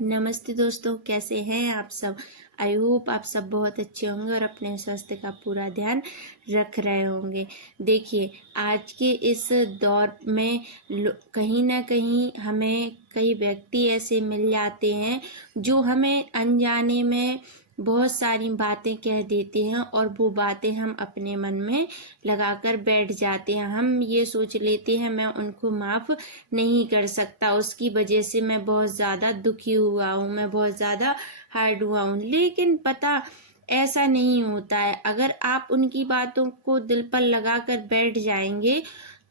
नमस्ते दोस्तों, कैसे हैं आप सब। आई होप आप सब बहुत अच्छे होंगे और अपने स्वास्थ्य का पूरा ध्यान रख रहे होंगे। देखिए, आज के इस दौर में कहीं ना कहीं हमें कई व्यक्ति ऐसे मिल जाते हैं जो हमें अनजाने में बहुत सारी बातें कह देते हैं और वो बातें हम अपने मन में लगाकर बैठ जाते हैं। हम ये सोच लेते हैं मैं उनको माफ़ नहीं कर सकता, उसकी वजह से मैं बहुत ज़्यादा दुखी हुआ हूँ, मैं बहुत ज़्यादा हर्ट हुआ हूँ। लेकिन पता ऐसा नहीं होता है। अगर आप उनकी बातों को दिल पर लगा कर बैठ जाएंगे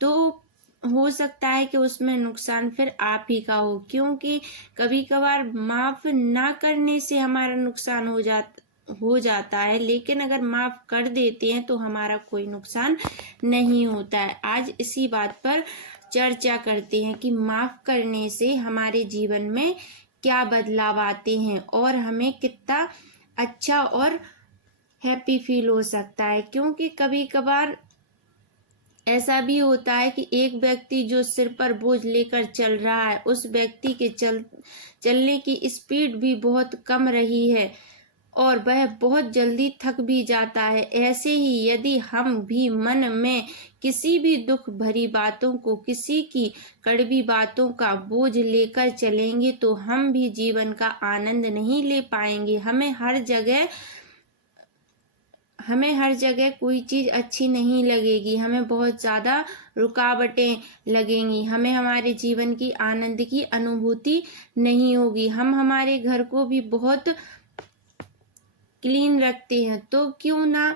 तो हो सकता है कि उसमें नुकसान फिर आप ही का हो, क्योंकि कभी कभार माफ़ ना करने से हमारा नुकसान हो जाता है, लेकिन अगर माफ़ कर देते हैं तो हमारा कोई नुकसान नहीं होता है। आज इसी बात पर चर्चा करते हैं कि माफ़ करने से हमारे जीवन में क्या बदलाव आते हैं और हमें कितना अच्छा और हैप्पी फील हो सकता है। क्योंकि कभी कभार ऐसा भी होता है कि एक व्यक्ति जो सिर पर बोझ लेकर चल रहा है, उस व्यक्ति के चलने की स्पीड भी बहुत कम रही है और वह बहुत जल्दी थक भी जाता है। ऐसे ही यदि हम भी मन में किसी भी दुख भरी बातों को, किसी की कड़वी बातों का बोझ लेकर चलेंगे तो हम भी जीवन का आनंद नहीं ले पाएंगे। हमें हर जगह कोई चीज़ अच्छी नहीं लगेगी, हमें बहुत ज़्यादा रुकावटें लगेंगी, हमें हमारे जीवन की आनंद की अनुभूति नहीं होगी। हम हमारे घर को भी बहुत क्लीन रखते हैं, तो क्यों ना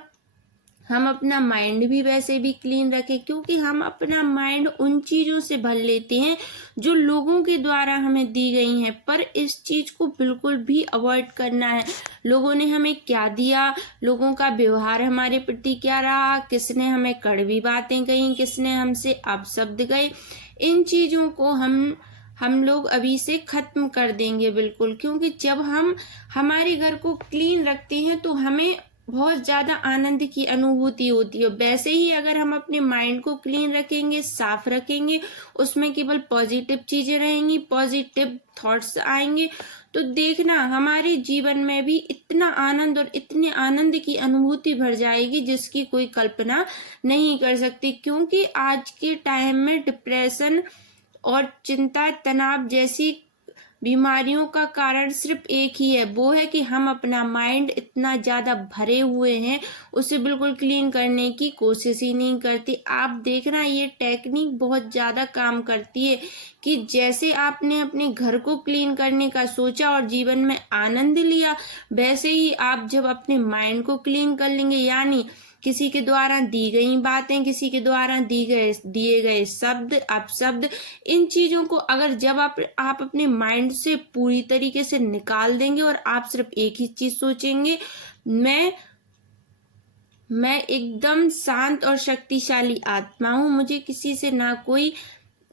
हम अपना माइंड भी वैसे भी क्लीन रखें। क्योंकि हम अपना माइंड उन चीज़ों से भर लेते हैं जो लोगों के द्वारा हमें दी गई हैं, पर इस चीज़ को बिल्कुल भी अवॉइड करना है। लोगों ने हमें क्या दिया, लोगों का व्यवहार हमारे प्रति क्या रहा, किसने हमें कड़वी बातें कही, किसने हमसे अपशब्द गए, इन चीज़ों को हम लोग अभी से खत्म कर देंगे बिल्कुल। क्योंकि जब हम हमारे घर को क्लीन रखते हैं तो हमें बहुत ज़्यादा आनंद की अनुभूति होती है। वैसे ही अगर हम अपने माइंड को क्लीन रखेंगे, साफ रखेंगे, उसमें केवल पॉजिटिव चीज़ें रहेंगी, पॉजिटिव थॉट्स आएंगे, तो देखना हमारे जीवन में भी इतना आनंद और इतने आनंद की अनुभूति भर जाएगी जिसकी कोई कल्पना नहीं कर सकती। क्योंकि आज के टाइम में डिप्रेशन और चिंता, तनाव जैसी बीमारियों का कारण सिर्फ एक ही है, वो है कि हम अपना माइंड इतना ज़्यादा भरे हुए हैं, उसे बिल्कुल क्लीन करने की कोशिश ही नहीं करती। आप देखना, ये टेक्निक बहुत ज़्यादा काम करती है कि जैसे आपने अपने घर को क्लीन करने का सोचा और जीवन में आनंद लिया, वैसे ही आप जब अपने माइंड को क्लीन कर लेंगे, यानी किसी के द्वारा दी गई बातें, किसी के द्वारा दिए गए शब्द, अपशब्द, इन चीज़ों को अगर जब आप अपने माइंड से पूरी तरीके से निकाल देंगे और आप सिर्फ एक ही चीज़ सोचेंगे, मैं एकदम शांत और शक्तिशाली आत्मा हूँ, मुझे किसी से ना कोई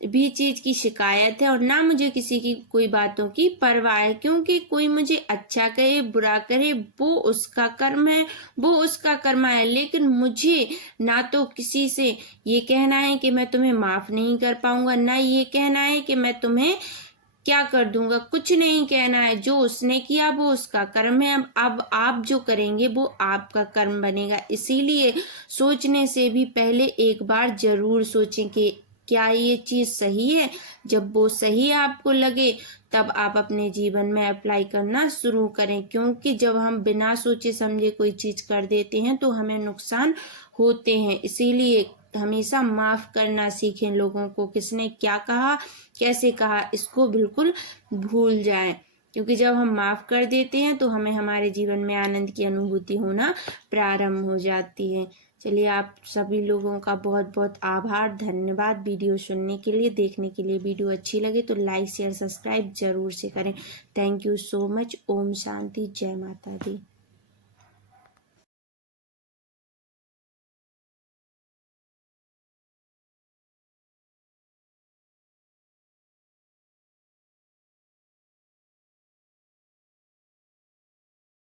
भी चीज़ की शिकायत है और ना मुझे किसी की कोई बातों की परवाह है। क्योंकि कोई मुझे अच्छा कहे, बुरा करे, वो उसका कर्म है, वो उसका कर्म है। लेकिन मुझे ना तो किसी से ये कहना है कि मैं तुम्हें माफ़ नहीं कर पाऊंगा, ना ये कहना है कि मैं तुम्हें क्या कर दूंगा, कुछ नहीं कहना है। जो उसने किया वो उसका कर्म है, अब आप जो करेंगे वो आपका कर्म बनेगा। इसीलिए सोचने से भी पहले एक बार जरूर सोचें कि क्या ये चीज़ सही है। जब वो सही आपको लगे तब आप अपने जीवन में अप्लाई करना शुरू करें। क्योंकि जब हम बिना सोचे समझे कोई चीज़ कर देते हैं तो हमें नुकसान होते हैं। इसीलिए हमेशा माफ़ करना सीखें। लोगों को किसने क्या कहा, कैसे कहा, इसको बिल्कुल भूल जाएं। क्योंकि जब हम माफ़ कर देते हैं तो हमें हमारे जीवन में आनंद की अनुभूति होना प्रारंभ हो जाती है। चलिए, आप सभी लोगों का बहुत बहुत आभार, धन्यवाद वीडियो सुनने के लिए, देखने के लिए। वीडियो अच्छी लगे तो लाइक शेयर सब्सक्राइब जरूर से करें। Thank you so much. ओम शांति, जय माता दी।